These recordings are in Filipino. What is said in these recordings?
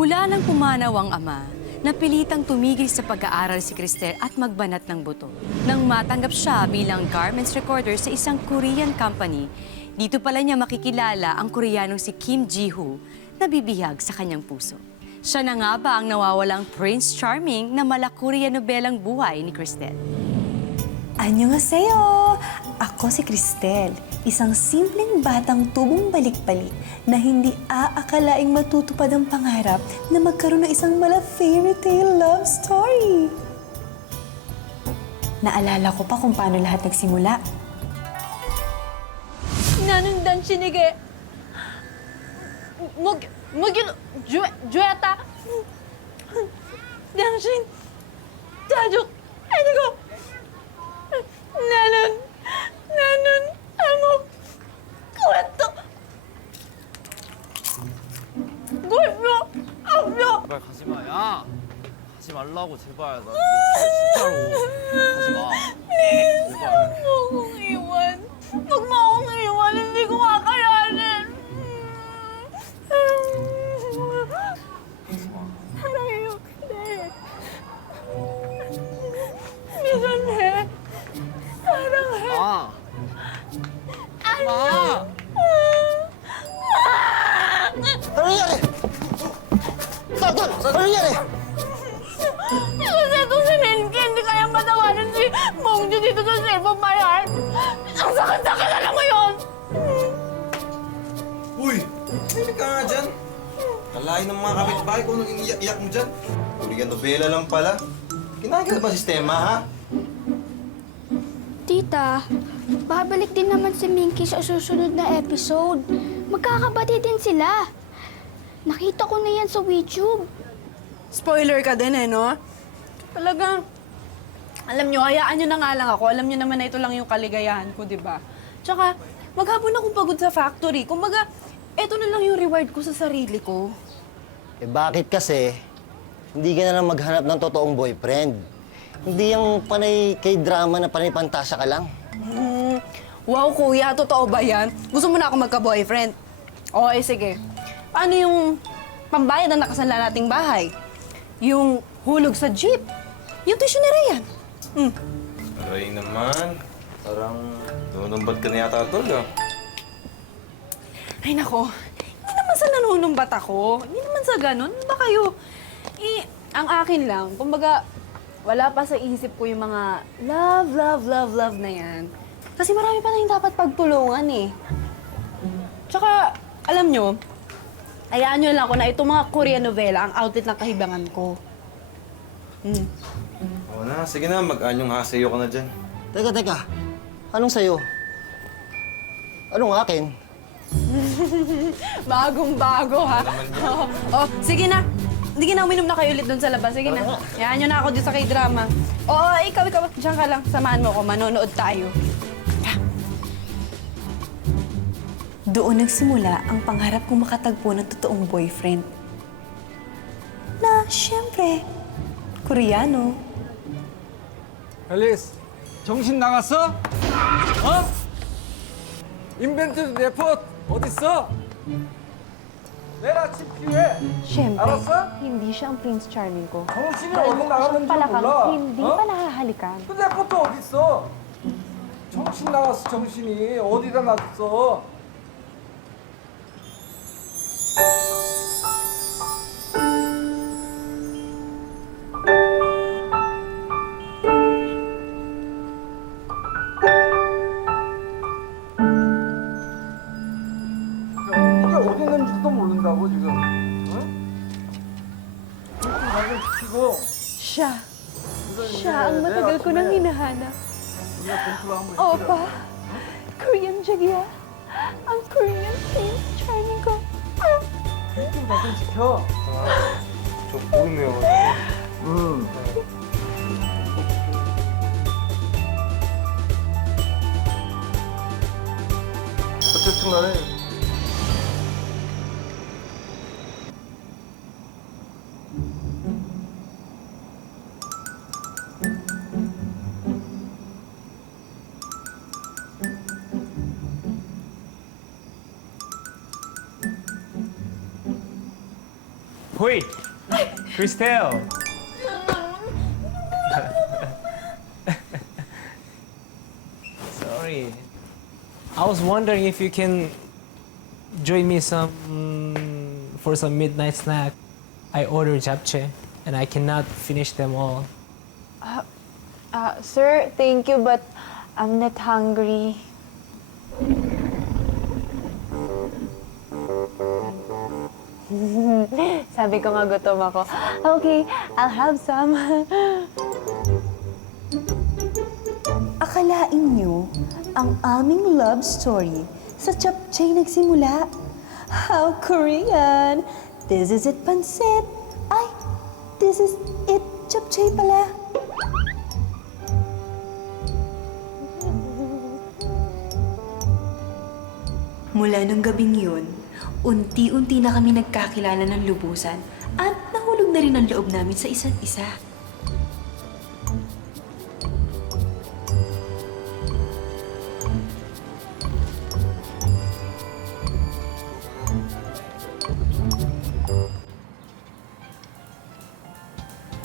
Mula nang pumanaw ang ama, napilitang tumigil sa pag-aaral si Cristel at magbanat ng buto. Nang matanggap siya bilang garments recorder sa isang Korean company, dito pala niya makikilala ang Koreanong si Kim Ji-hoo na bibihag sa kanyang puso. Siya na nga ba ang nawawalang Prince Charming na mala-Korean nobelang buhay ni Cristel? Annyeonghaseyo! Ako si Cristel, isang simpleng batang tubong balik-balik na hindi aakalaing matutupad ang pangarap na magkaroon ng isang mala-fairy tale love story. Naalala ko pa kung paano lahat nagsimula. 나는 당신에게 주었다. 당신 자주 아니고 나는 아무 그랬다. 없어. 제발 가지 마, 야! 가지 말라고, 제발. 나 진짜로. 가지 마. 제발. Huwag mo akong iwan. Hindi ko kakayanin. 가지 마. 사랑해요, 그래. 미안해. 사랑해. 아! 마! Ano nangyari? Tol! Ano nangyari? Kasi itong si Nenki, hindi kayang patawarin si Mongju dito sa Silver My Heart. Ang sakit-sakit, alam mo yun? Uy! Hindi ka nga dyan. Kalahin ng mga kapitbahay kung anong iniyak-iyak mo dyan. Korean nobela lang pala. Ginagala ba sistema, ha? Tita, babalik din naman si Minky sa susunod na episode. Magkakabati din sila. Nakita ko na yan sa YouTube. Spoiler ka din eh, no? Talagang, alam nyo, hayaan nyo na nga lang ako. Alam nyo naman na ito lang yung kaligayahan ko, di ba? Tsaka, maghapon akong pagod sa factory. Kumbaga, ito na lang yung reward ko sa sarili ko. Eh bakit kasi hindi ka na lang maghanap ng totoong boyfriend? Hindi yung panay kay drama na panay pantasya ka lang. Wow, kuya, totoo ba yan? Gusto mo na ako magka-boyfriend? Oo, sige. Paano yung pambayad na nakasanla nating bahay? Yung hulog sa jeep? Yung tuition na yan? Aray naman. Parang nanumbat ka na yata, tol, ah. Ay, nako. Hindi naman sa nanunumbat ako. Hindi naman sa ganun. Ano ba kayo? Ang akin lang, kumbaga, wala pa sa isip ko yung mga love na yan. Kasi marami pa tayong dapat pagtulungan eh. Tsaka, alam nyo, hayaan nyo lang ako na itong mga Korean novela ang outlet ng kahibangan ko. Oo na, sige na. Mag-anyong hasayo ka na dyan. Teka. Anong sayo? Anong akin? Bagong-bago, ha? Oh, sige na. Sige na, uminom na kayo ulit doon sa labas. Sige na. Hayaan nyo na ako dito sa K-drama. Oo, ikaw. Diyan ka lang. Samahan mo ako. Manonood tayo. Doon nagsimula ang pangarap kong makatagpo ng totoong boyfriend. Na, syempre, Koreano. 앨리스, 정신 나갔어? 어? 인벤트 레포트 어딨어? 내일 아침 필요해. Siyempre, 알았어? hindi siya ang Prince Charming ko. 정신이 Dahil 어디 mukha siyang 나갔는지 palakang 몰라. hindi 어? pa nahahalikan. 그 레포트 어딨어? 정신 나갔어, 정신이. 어디다 놨어? 이게 어디 있는지도 모른다고 지금. 응? 나좀 시키고. Siya ang matagal ko nang hinahanap. Opa, Korean Jagya. Ang Korean Prince Charming ko. 나좀 시켜. 저 모르네요. 응. 어쨌든 간에 Wait! Cristel! Sorry. I was wondering if you can join me for some midnight snack. I ordered japchae and I cannot finish them all. Sir, thank you, but I'm not hungry. Sabi ko nga gutom ako. Okay, I'll have some. Akalain nyo, ang aming love story sa japchae nagsimula. How Korean! This is it, pansit. Ay, this is it, japchae pala. Mula nung gabing yun, unti-unti na kami nagkakilala ng lubusan at nahulog na rin ang loob namin sa isa't isa.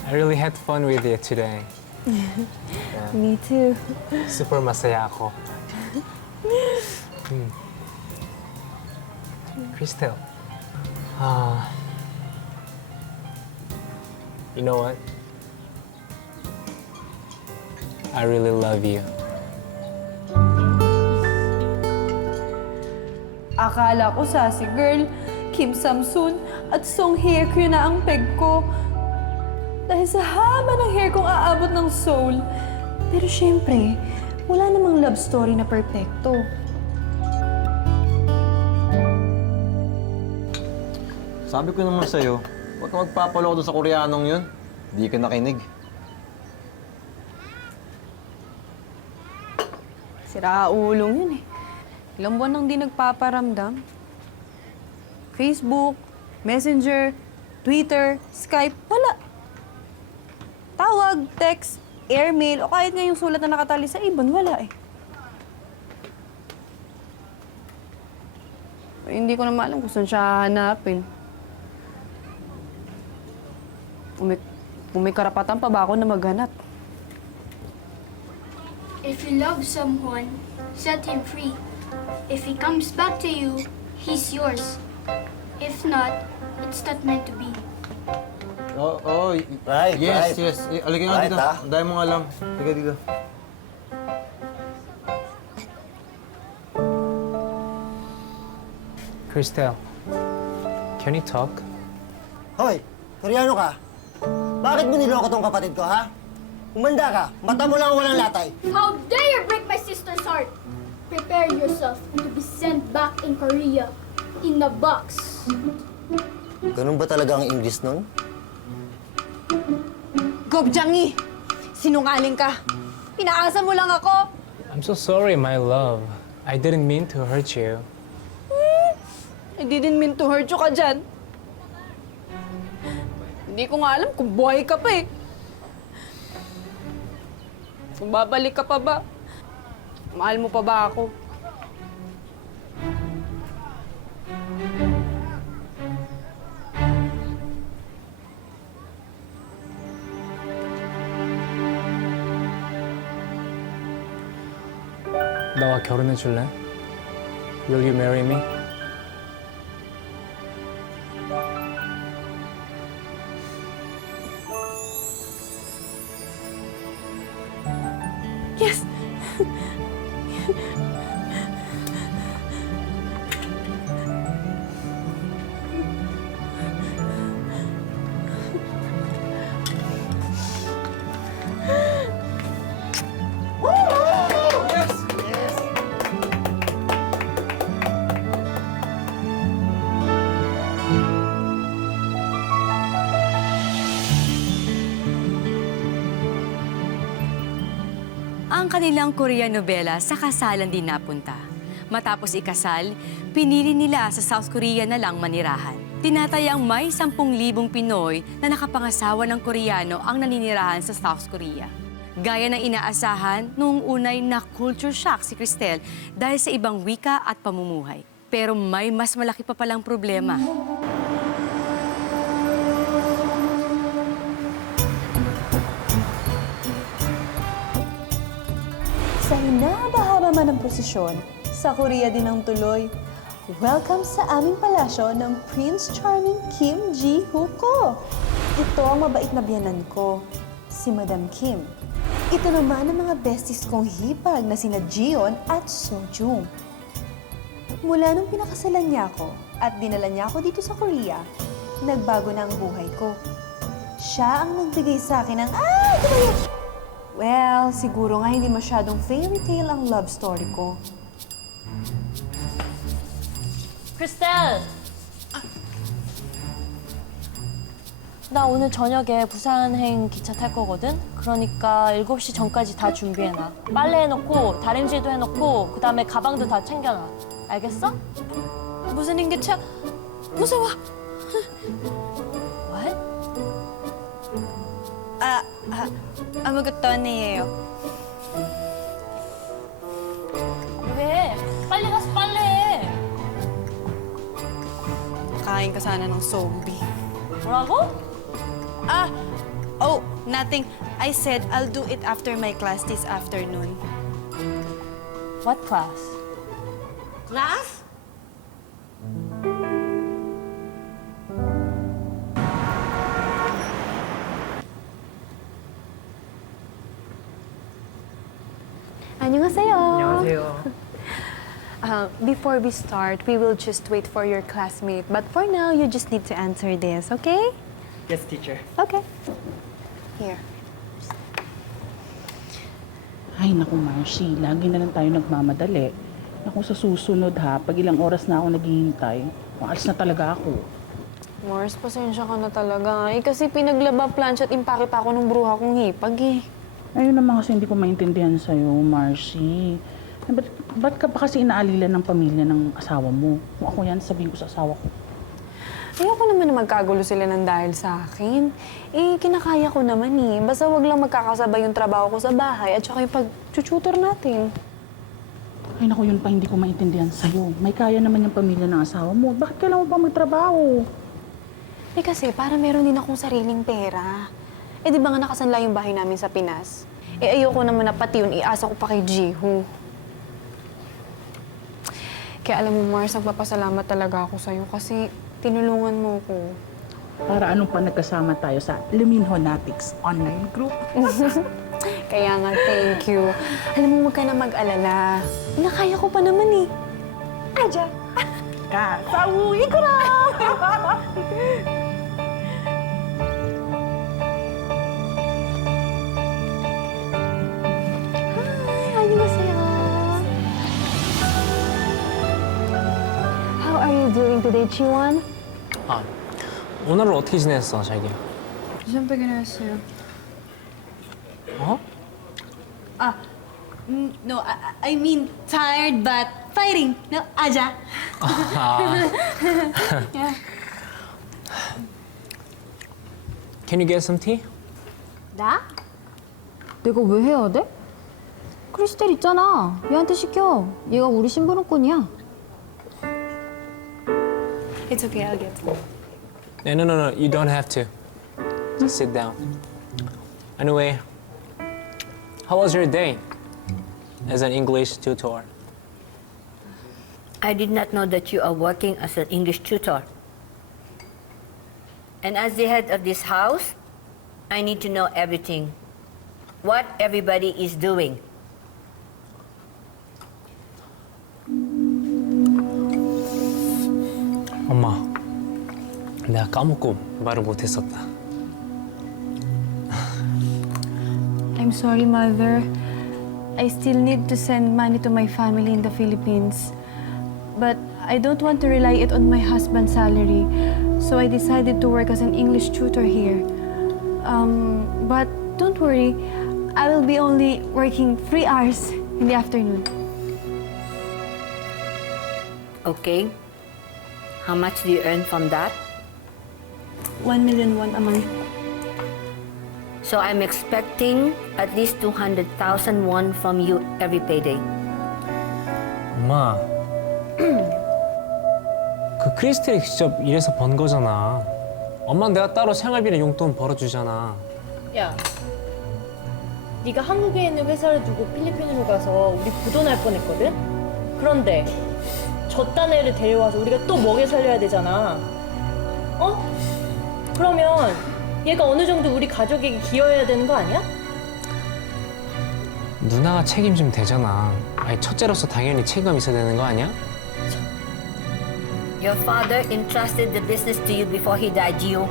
I really had fun with you today. Me too. Super masaya ako. Cristel. You know what? I really love you. Akala ko sassy girl, Kim Samsun at Song Hye Kyo na ang peg ko. Dahil sa haba ng hair kong aabot ng soul. Pero syempre, wala namang love story na perpekto. Sabi ko naman sa'yo, huwag ka magpapaloko doon sa Koreanong yun. Di ka nakinig. Siraulong yun eh. Ilang buwan nang di nagpaparamdam. Facebook, Messenger, Twitter, Skype, wala. Tawag, text, airmail, o kahit nga yung sulat na nakatali sa ibon, wala eh. Hindi ko na maalam kung saan siya hanapin. Kung may karapatan pa ba ako na maghanap? If you love someone, set him free. If he comes back to you, he's yours. If not, it's not meant to be. Right, right. Yes. Alagay nga Right, dito. ah. Ang dami mong alam. Sige dito. Cristel, can you talk? Hoy, Koreano ka? Bakit mo niloko tong kapatid ko, ha? Umanda ka. Mata mo lang ang walang latay. How dare you break my sister's heart? Prepare yourself to be sent back in Korea in a box. Ganun ba talaga ang English nun? Gob Jangi! Sinungaling ka! Pinaasa mo lang ako! I'm so sorry, my love. I didn't mean to hurt you. I didn't mean to hurt you ka dyan. Hindi ko nga alam kung buhay ka pa eh. Kung babalik ka pa ba? Mahal mo pa ba ako? 나와 결혼해 줄래? Will you marry me? Yes! Ang kanilang Korean novela sa kasalan din napunta. Matapos ikasal, pinili nila sa South Korea na lang manirahan. Tinatayang may 10,000 Pinoy na nakapangasawa ng Koreano ang naninirahan sa South Korea. Gaya ng inaasahan, noong unay na culture shock si Cristel dahil sa ibang wika at pamumuhay. Pero may mas malaki pa palang problema. Sa hinahaba-haba man ang posisyon, sa Korea din ang tuloy. Welcome sa aming palasyo ng Prince Charming Kim Ji-hoo ko. Ito ang mabait na biyanan ko, si Madam Kim. Ito naman ang mga besties kong hipag na sina Jion at Sojung. Mula nung pinakasalan niya ako at dinala niya ako dito sa Korea, nagbago na ang buhay ko. Siya ang nagbigay sa akin ng, tumayo! Well, siguro nga hindi masyadong fairy tale ang love story ko. 크리스텔! 나 오늘 저녁에 부산행 기차 탈 거거든? 그러니까 7시 전까지 다 준비해놔. 빨래 해놓고, 다림질도 해놓고, 그 다음에 가방도 다 챙겨놔. 알겠어? 무슨 인기차? 무서워. What? 아무것도 아니에요. 왜? 빨리 가서 빨래해. Kain ka sana ng zombie. 뭐라고? Oh, nothing. I said I'll do it after my class this afternoon. What class? Class? 안녕하세요. 안녕하세요. Before we start, we will just wait for your classmate. But for now, you just need to answer this, okay? Yes, teacher. Okay. Here. Ay, naku, Marcy. Lagi na lang tayo nagmamadali. Naku, sa susunod ha, pag ilang oras na ako naghihintay, maalis na talaga ako. Mars, pasensya ka na talaga. Kasi pinaglaba, plancha at impake pa ako ng bruha kong hipag eh. Ayun naman kasi hindi ko maintindihan sa'yo, Marcy. Ba't ka pa kasi inaalila ng pamilya ng asawa mo? Kung ako yan, sabihin ko sa asawa ko. Ayoko naman na magkagulo sila ng dahil sa akin. Kinakaya ko naman eh. Basta wag lang magkakasabay yung trabaho ko sa bahay at saka yung pag-tutor natin. Ay, naku, yun pa hindi ko maintindihan sa'yo. May kaya naman yung pamilya ng asawa mo. Bakit kailangan mo pa magtrabaho? Kasi para meron din akong sariling pera. Di ba nga nakasanla yung bahay namin sa Pinas? Ayoko naman na pati yun iasa ko pa kay Jiho. Kaya alam mo, Mars, nagpapasalamat talaga ako sa'yo kasi tinulungan mo ko. Para anong pa nagkasama tayo sa Luminhonatics online group? Kaya nga, thank you. Alam mo, huwag ka na mag-alala. Nakaya ko pa naman eh. Aja! Kasawuin ko na! 안녕하세요. How are you doing today, Chiwon? 아, 오늘은 어떻게 지냈어, 자기야? Siyempre ginasaya. 어? No, I mean tired but fighting. No, Aja. Can you get some tea? 나? 내가 왜 해야 돼? 크리스텔 있잖아. 얘한테 시켜. 얘가 우리 심부름꾼이야. It's okay, I'll get some. No. You don't have to. Just sit down. Anyway, how was your day as an English tutor? I did not know that you are working as an English tutor. And as the head of this house, I need to know everything. What everybody is doing. 엄마, 내가 까먹고 말을 못했었다. I'm sorry, Mother. I still need to send money to my family in the Philippines. But I don't want to rely it on my husband's salary. So I decided to work as an English tutor here. But don't worry, I will be only working 3 hours in the afternoon. Okay. How much do you earn from that? 1 million won a month. So I'm expecting at least 200,000 won from you every payday. 엄마, 그 크리스텔이 직접 일해서 번 거잖아. 엄마는 내가 따로 생활비나 용돈 벌어주잖아. 야, 네가 한국에 있는 회사를 두고 필리핀으로 가서 우리 부도날 뻔했거든? 그런데 저딴 애를 데려와서 우리가 또 먹여 살려야 되잖아. 어? 그러면 얘가 어느 정도 우리 가족에게 기여해야 되는 거 아니야? 누나가 책임지면 되잖아. 아니, 첫째로서 당연히 책임감 있어야 되는 거 아니야? Your father entrusted the business to you before he died, Gio.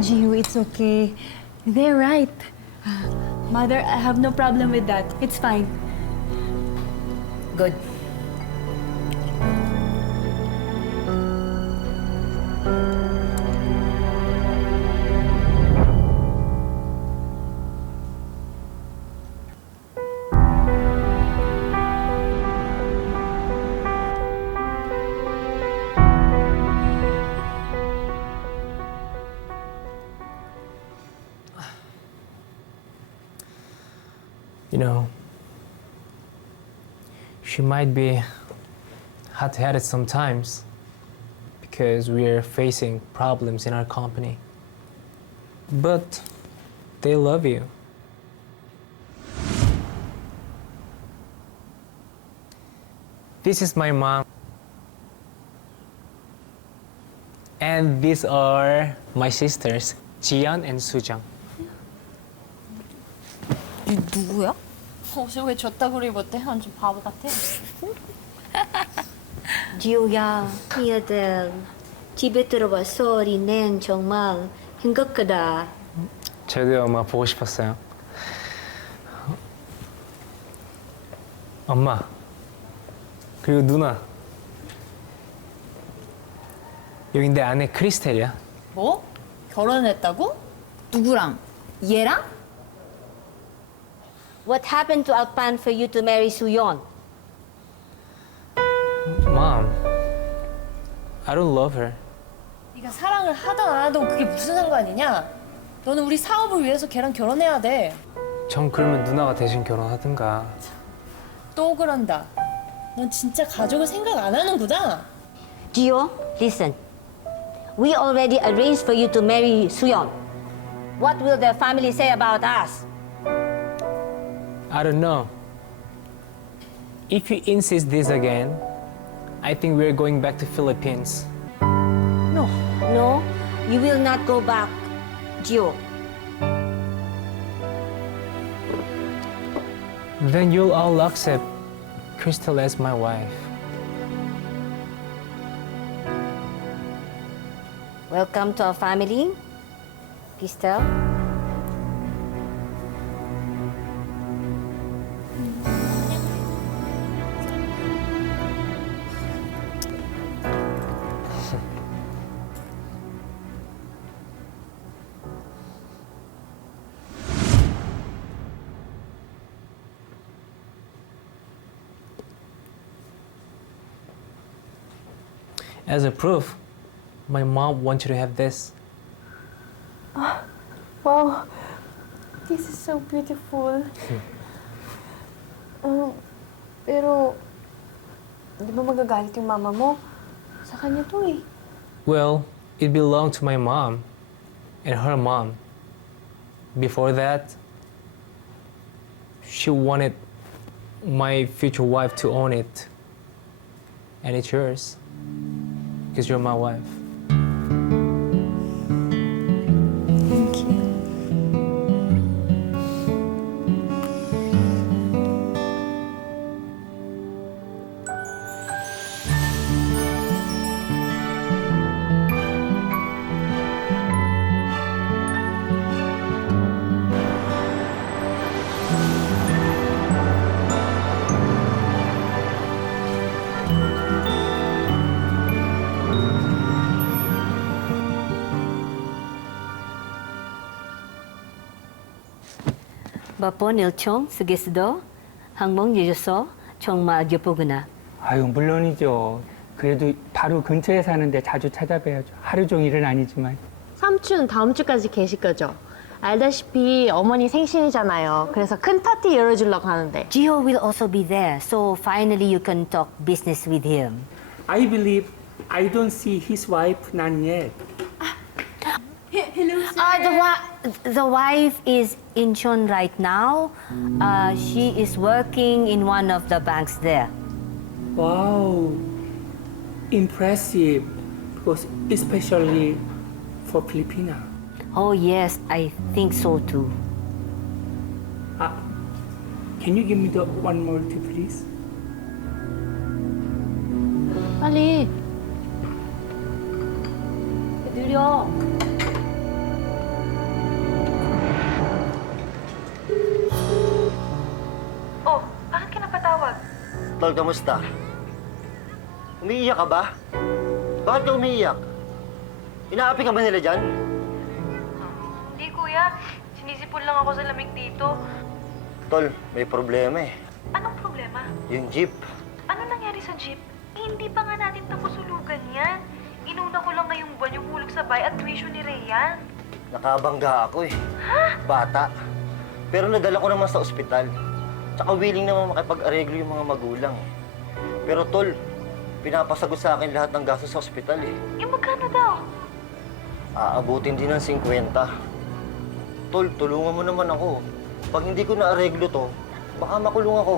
Gio, it's okay. They're right. Mother, I have no problem with that. It's fine. Good. You know, she might be hot-headed sometimes because we're facing problems in our company. But they love you. This is my mom. And these are my sisters, Jian and Sujang. 누구야? 옷을 왜 저따구로 입었대? 완전 바보 같아. 지호야, 이 아들 집에 들어와서 우리는 정말 행복하다. 저도 엄마 보고 싶었어요. 엄마, 그리고 누나. 여기 내 아내 크리스텔이야. 뭐? 결혼했다고? 누구랑? 얘랑? What happened to our plan for you to marry Suyon? Mom, I don't love her. 네가 사랑을 하든 안 하든 그게 무슨 상관이냐? 너는 우리 사업을 위해서 걔랑 결혼해야 돼. 전 그러면 누나가 대신 결혼하든가. 또 그런다. 넌 진짜 가족을 생각 안 하는구나. Gio, listen. We already arranged for you to marry Suyon. What will their family say about us? I don't know. If you insist this again, I think we're going back to Philippines. No, you will not go back, Gio. Then you'll all accept Crystal as my wife. Welcome to our family, Crystal. As a proof, my mom wants you to have this. Wow, this is so beautiful. Pero, di ba magagalit yung mama mo? Sa kanya to eh. Well, it belonged to my mom and her mom. Before that, she wanted my future wife to own it. And it's yours. Because you're my wife. Thank you. 바쁜 일정 속에서도 항목 주셔서 정말 예쁘구나. 아유, 물론이죠. 그래도 바로 근처에 사는데 자주 찾아뵈야죠. 하루 종일은 아니지만. 삼촌 다음 주까지 계실 거죠? 알다시피 어머니 생신이잖아요. 그래서 큰 파티 열어주려고 하는데. Gio will also be there, so finally you can talk business with him. I believe I don't see his wife not yet. Hello, sir. The wife is in Chon right now. She is working in one of the banks there. Wow, impressive. Because especially for Filipina. Oh yes, I think so too. Can you give me the one more tip, please? 빨리. 느려. Oh, bakit ka napatawag? Tol, kamusta? Umiiyak ka ba? Bakit ka umiiyak? Inaapi ka ba nila dyan? Hindi, kuya. Sinisipon lang ako sa lamig dito. Tol, may problema eh. Anong problema? Yung jeep. Ano nangyari sa jeep? Hindi pa nga natin tapos sulugan yan. Inuna ko lang ngayong buwan yung hulog sa bahay at tuition ni Rhea. Nakabangga ako eh. Bata. Pero nadala ko naman sa ospital. Tsaka willing naman makipag-areglo yung mga magulang eh. Pero tol, pinapasagot sa akin lahat ng gastos sa ospital eh. Yung magkano daw? Aabutin din ng 50. Tol, tulungan mo naman ako. Pag hindi ko na-areglo to, baka makulong ako.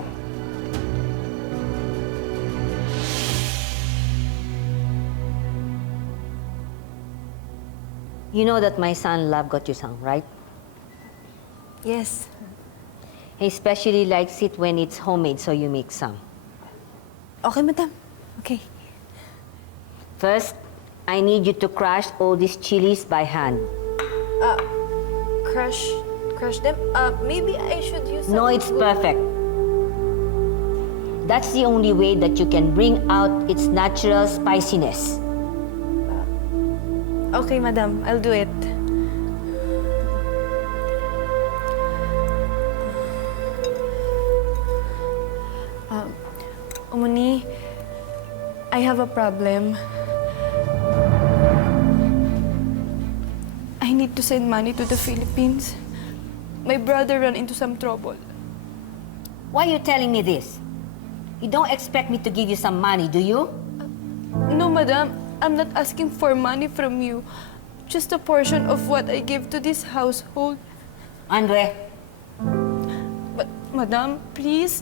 You know that my son love gochujang, right? Yes. He especially likes it when it's homemade, so you make some. Okay, madam. Okay. First, I need you to crush all these chilies by hand. Crush them? Maybe I should use No, it's perfect. That's the only way that you can bring out its natural spiciness. Okay, madam. I'll do it. Umuni, I have a problem. I need to send money to the Philippines. My brother ran into some trouble. Why are you telling me this? You don't expect me to give you some money, do you? No, madam. I'm not asking for money from you. Just a portion of what I give to this household. Andre, But, madam, please.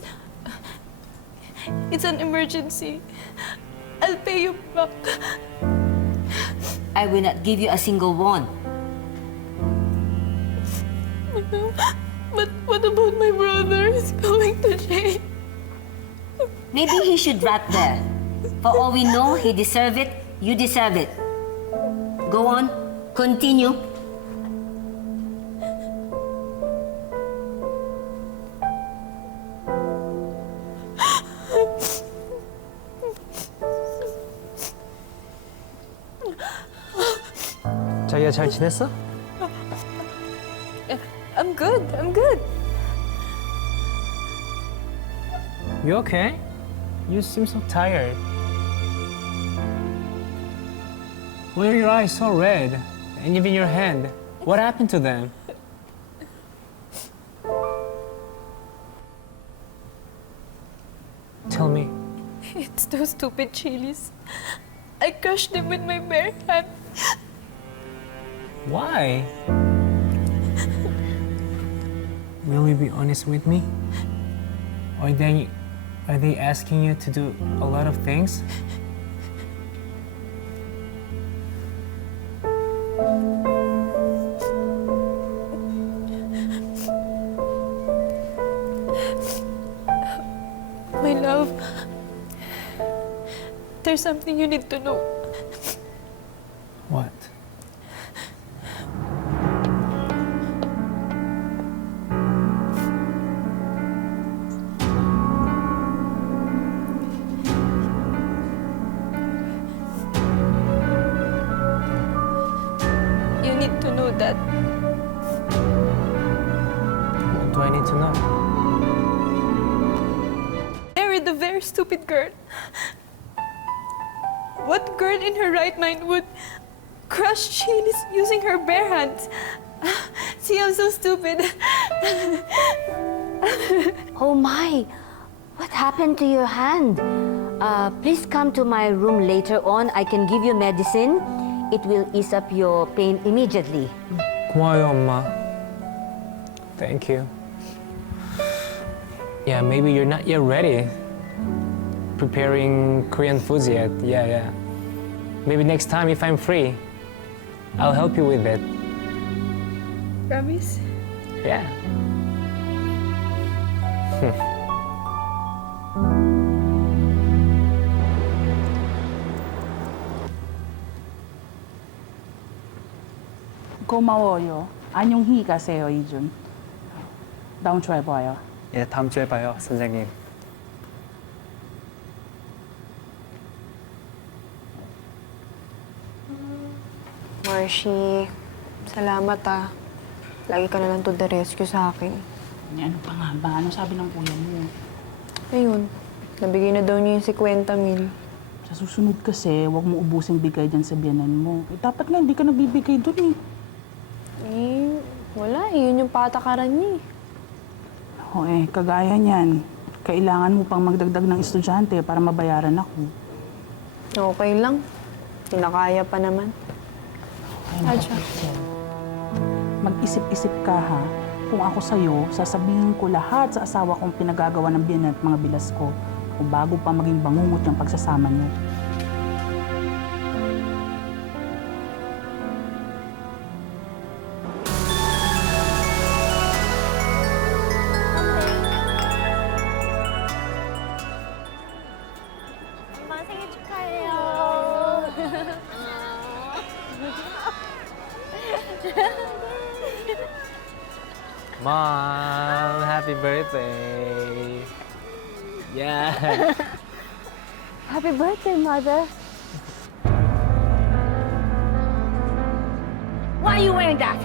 It's an emergency. I'll pay you back. I will not give you a single one. Madam, but what about my brother? He's going to jail. Maybe he should rot there. For all we know, he deserve it, you deserve it. Go on, continue. 자기야 잘 지냈어? I'm good. I'm good. You okay? You seem so tired. Why are your eyes so red? And even your hand. What happened to them? Tell me. It's those stupid chilies. I crushed them with my bare hand. Why? Will you be honest with me? Are they asking you to do a lot of things? My love, there's something you need to know. What? You need to know that What do I need to know? married a very stupid girl. What girl in her right mind would crush chilies using her bare hands? See, I'm so stupid. Oh my, what happened to your hand? Please come to my room later on. I can give you medicine. It will ease up your pain immediately. 고마워요, 엄마. Thank you. Yeah, maybe you're not yet ready. Preparing Korean foods yet. Yeah. Maybe next time if I'm free, I'll help you with it. Promise? Yeah. 고마워요. 안녕히 가세요, 이준. 다음 주에 봐요. 예, 다음 주에 봐요, 선생님. Marcy, salamat ah. Lagi ka na lang to the rescue sa akin. Ano pa nga ba? Ano sabi ng kuya mo? Ayun, nabigay na daw niya yung 50,000. Sa susunod kasi, huwag mo ubusing bigay dyan sa biyanan mo. Dapat nga, hindi ka nagbibigay dun eh. Wala eh. Yun yung patakaran niya eh. O kagaya niyan. Kailangan mo pang magdagdag ng estudyante para mabayaran ako. Okay lang. Kinakaya pa naman. Adja. Mag-isip-isip ka ha. Kung ako sa'yo, sasabihin ko lahat sa asawa kong pinagagawa ng biyanan at mga bilas ko. Kung bago pa maging bangungot yung pagsasama niyo. 엄마 생일 축하해요. Mom, happy birthday. Yeah. Happy birthday, Mother. Why are you wearing that?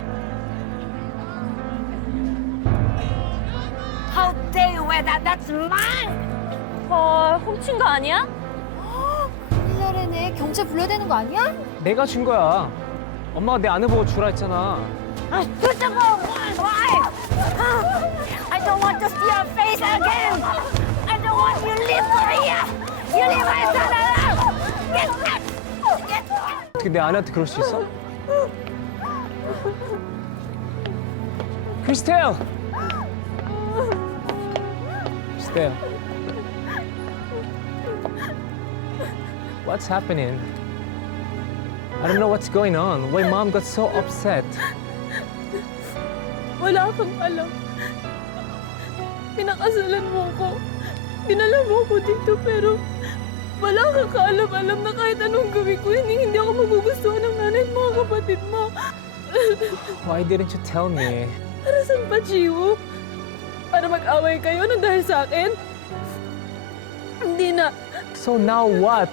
How dare you wear that? That's mine! 훔친 거 아니야? 큰일 나네. 경찰 불러야 되는 거 아니야? 내가 준 거야. 엄마가 내 아내 보고 주라 했잖아. First of all, why? I don't want to see your face again! I don't want you to leave Korea! You leave my son alone! Get out! Get out! 어떻게 내 아내한테 그럴 수 있어? 크리스텔! 크리스텔. What's happening? I don't know what's going on. Why mom got so upset? Wala kang alam. Pinakasalan mo ko. Dinala mo ko dito pero wala kang kaalam-alam na kahit anong gawin ko, hindi ako magugustuhan ng nanay at mga kapatid mo. Why didn't you tell me? Para saan pa, Chiwo? Para mag-away kayo na dahil sa akin? Hindi na. So now what?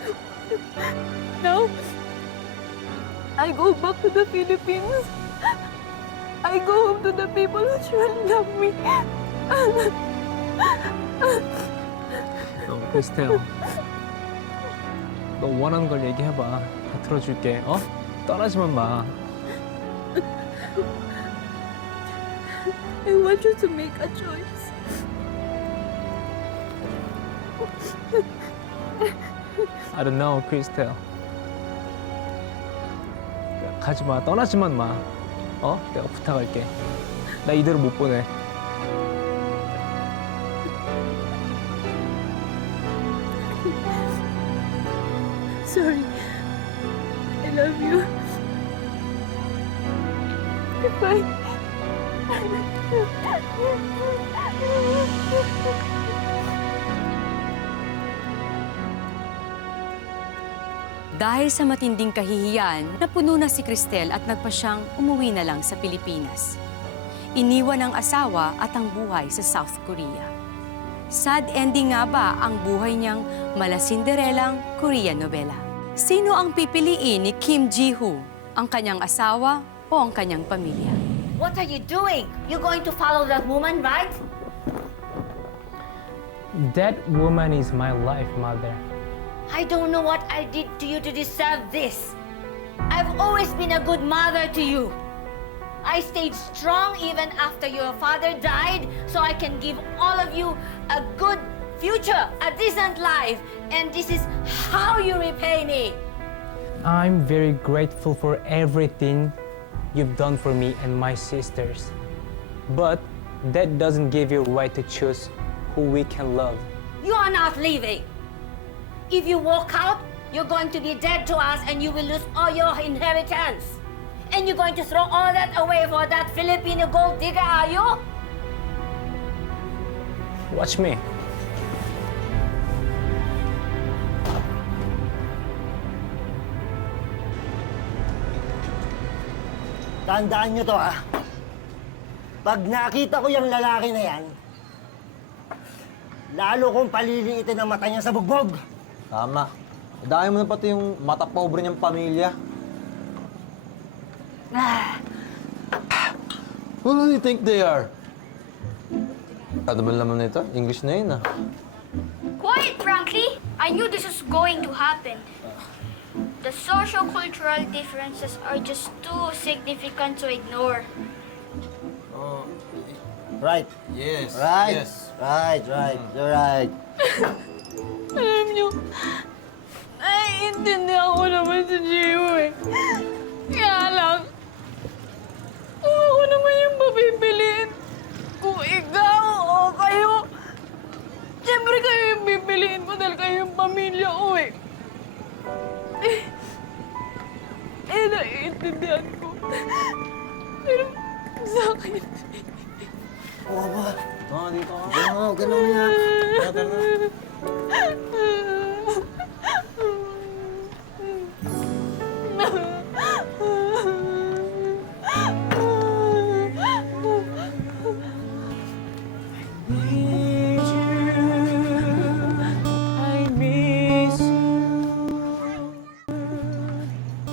Now, I go back to the Philippines. I go home to the people who truly love me. 크리스텔. 너 원하는 걸 얘기해봐. 다 들어줄게. 어? 떠나지만 마. I want you to make a choice. I don't know, 크리스텔. 가지 마. 떠나지만 마. 어? 내가 부탁할게. 나 이대로 못 보내. Sorry. I love you. Goodbye. Dahil sa matinding kahihiyan, napuno na si Cristel at nagpa siyang umuwi na lang sa Pilipinas. Iniwan ang asawa at ang buhay sa South Korea. Sad ending nga ba ang buhay niyang malasinderelang Korean novela? Sino ang pipiliin ni Kim Ji-hoo? Ang kanyang asawa o ang kanyang pamilya? What are you doing? You're going to follow that woman, right? That woman is my life, mother. I don't know what I did to you to deserve this. I've always been a good mother to you. I stayed strong even after your father died so I can give all of you a good future, a decent life, and this is how you repay me. I'm very grateful for everything you've done for me and my sisters. But that doesn't give you a right to choose who we can love. You are not leaving. If you walk out, you're going to be dead to us and you will lose all your inheritance. And you're going to throw all that away for that Filipino gold digger, are you? Watch me. Tandaan nyo to, ha? Pag nakita ko yung lalaki na yan, lalo kong paliliitin ang mata niya sa bugbog. Tama. Dahil mo na pati yung mata pobre niyang pamilya. Who do you think they are? Ano ba naman ito? English na yun, ah. Quite frankly, I knew this was going to happen. The socio-cultural differences are just too significant to ignore. Right. Yes. Right. Yes. Right. You're right. Alam niyo, naiintindihan ko naman si Gio eh. Kaya lang, kung ako naman yung mapipiliin, kung ikaw o kayo, siyempre kayo yung pipiliin ko dahil kayo yung pamilya ko eh. Naiintindihan ko. Pero sakit. Oo ba? Oo, dito ka. Oo, ganun niya.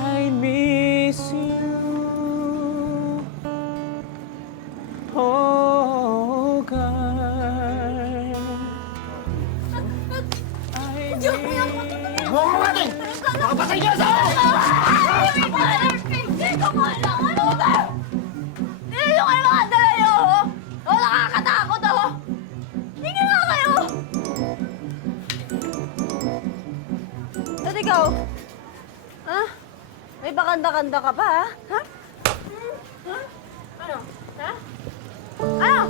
I miss you. Oh, God. Huwag mo natin! Makapatay niya sa ako! Yung kayo mga dala niyo, oh! Oh, nakakatakot, oh! Tingin nga kayo! At ikaw? Ha? May bakanda-kanda ka pa, ha? Ha? Ha? Ano? Ha? Ano?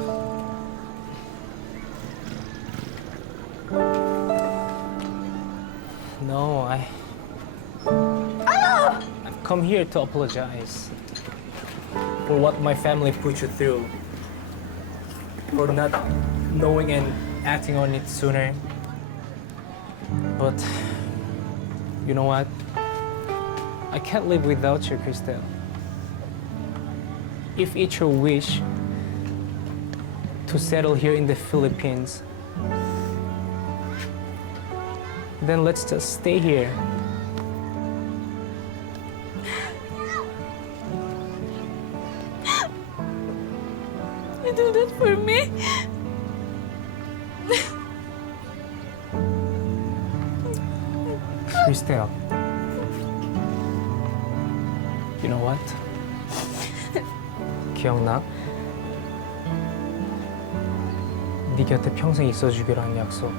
No, I've come here to apologize for what my family put you through, for not knowing and acting on it sooner. But you know what? I can't live without you, Christelle. If it's your wish to settle here in the Philippines, then let's just stay here. You do that for me? Christelle, you know what? 기억나? 네 곁에 평생 있어주기로 한 약속.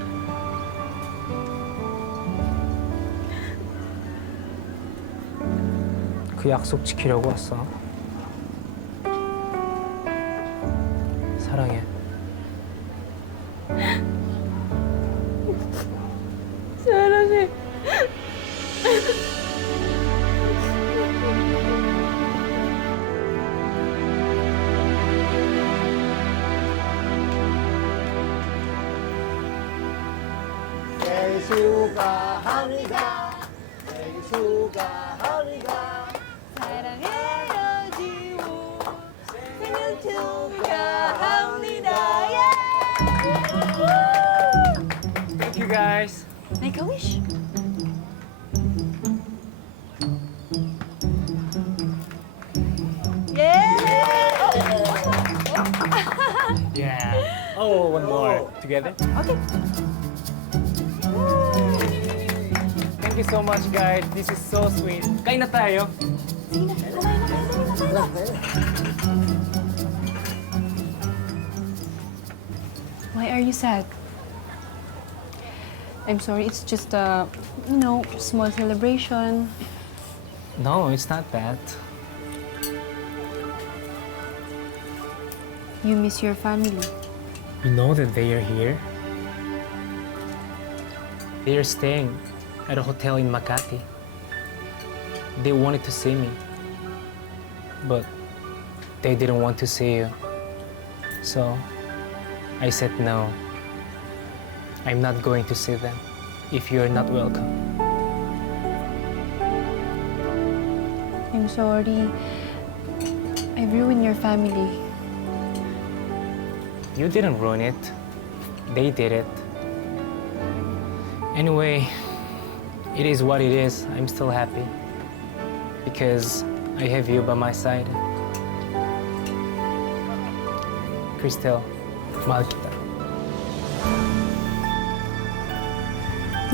그 약속 지키려고 왔어. 사랑해. 사랑해. 생일 축하합니다. 생일 축하합니다. 사랑해요, 지호. 생일 축하합니다. Thank you guys. Make a wish. Yeah. Oh, one more. Together? Okay. Thank you so much, guys. This is so sweet. Kain na tayo. Why are you sad? I'm sorry, it's just a, you know, small celebration. No, it's not that. You miss your family. You know that they are here. They are staying at a hotel in Makati. They wanted to see me, but they didn't want to see you. So I said no. I'm not going to see them if you're not welcome. I'm sorry. I ruined your family. You didn't ruin it. They did it. Anyway, it is what it is. I'm still happy because I have you by my side. Cristel, mahal kita.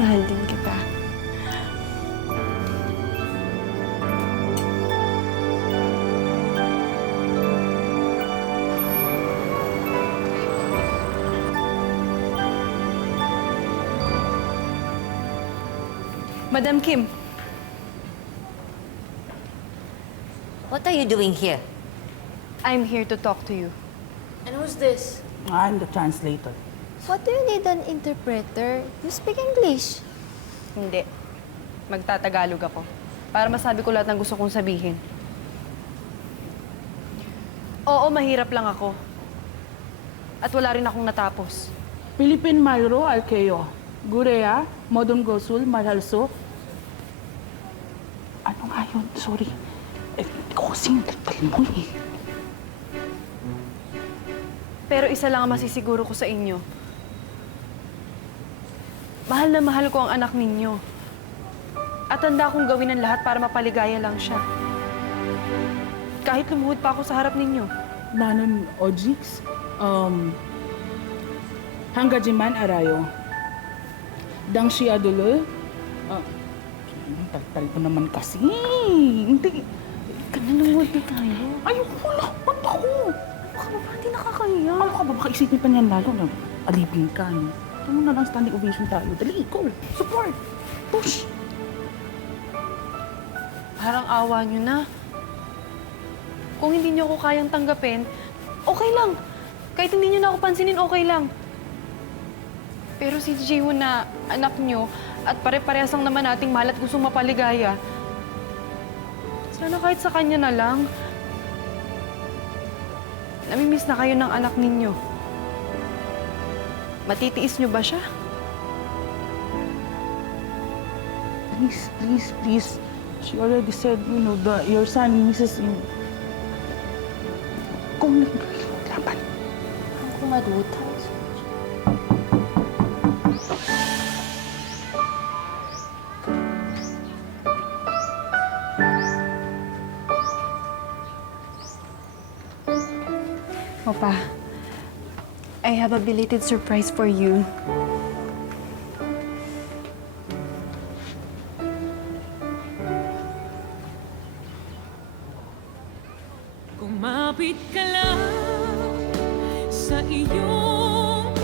Mahal din kita. Madam Kim. What are you doing here? I'm here to talk to you. And who's this? I'm the translator. What do you need an interpreter? You speak English. Hindi. Magtatagalog ako. Para masabi ko lahat ng gusto kong sabihin. Oo, mahirap lang ako. At wala rin akong natapos. Philippine Mayro Alkeo. Gurea, Modon Gosul, Malalso. Ano nga yun? Sorry. Hindi ko kasing dagdal mo eh. Pero isa lang ang masisiguro ko sa inyo. Mahal na mahal ko ang anak ninyo. At handa akong gawin ang lahat para mapaligaya lang siya. Kahit lumuhod pa ako sa harap ninyo. Nanon Ojix, Hanggajiman Arayo. Dang siya dulo. Tal ko naman kasi. Hindi. Kananood na tayo. Ayoko wala. Ba't ako? Baka ba hindi nakakahiya? Ano ka ba? Baka isipin pa niyan lalo na alipin ka. No? Ito mo na lang standing ovation tayo. Dali, go. Support. Push. Parang awa nyo na. Kung hindi nyo ako kayang tanggapin, okay lang. Kahit hindi nyo na ako pansinin, okay lang. Pero si Jiwon na anak nyo at pare-parehas lang naman nating mahal at gustong mapaligaya, sana kahit sa kanya na lang. Namimiss na kayo ng anak ninyo. Matitiis nyo ba siya? Please, please, please. She already said, you know, your son misses him. Kung laban. Ako maduta. Opa, I have a belated surprise for you. Kumapit ka lang sa iyong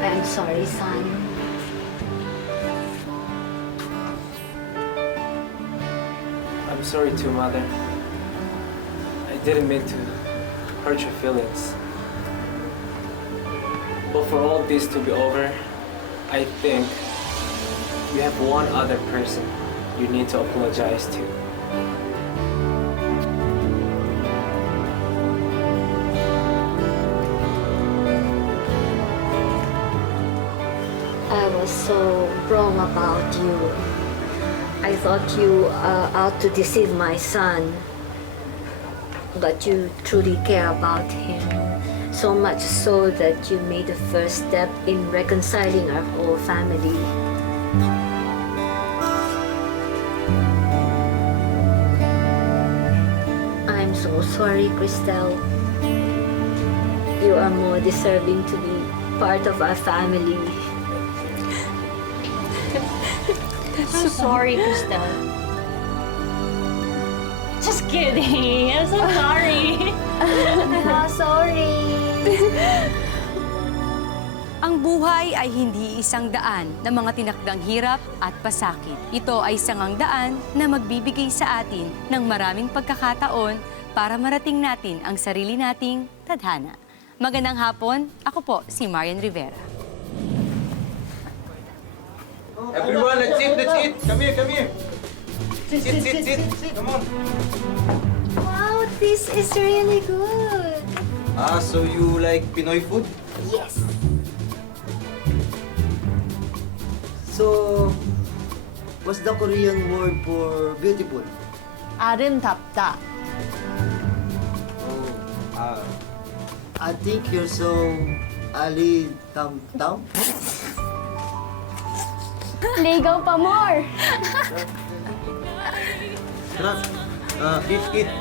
I'm sorry, son. I'm sorry too, Mother. I didn't mean to hurt your feelings. But for all this to be over, I think you have one other person you need to apologize to. I was so wrong about you. I thought you are out to deceive my son. But you truly care about him. So much so that you made the first step in reconciling our whole family. I'm so sorry, Cristel. You are more deserving to be part of our family. I'm sorry, Cristel. Just kidding. I'm so sorry. Ang buhay ay hindi isang daan na mga tinakdang hirap at pasakit. Ito ay sangang daan na magbibigay sa atin ng maraming pagkakataon para marating natin ang sarili nating tadhana. Magandang hapon, ako po si Marian Rivera. Everyone, let's eat, let's eat. Come here, come here. Sit. Come on. Wow, this is really good. Ah, so you like Pinoy food? Yes. So, what's the Korean word for beautiful? 아름답다. I think you're so Ali Tam. Ligaw pa more! Eat.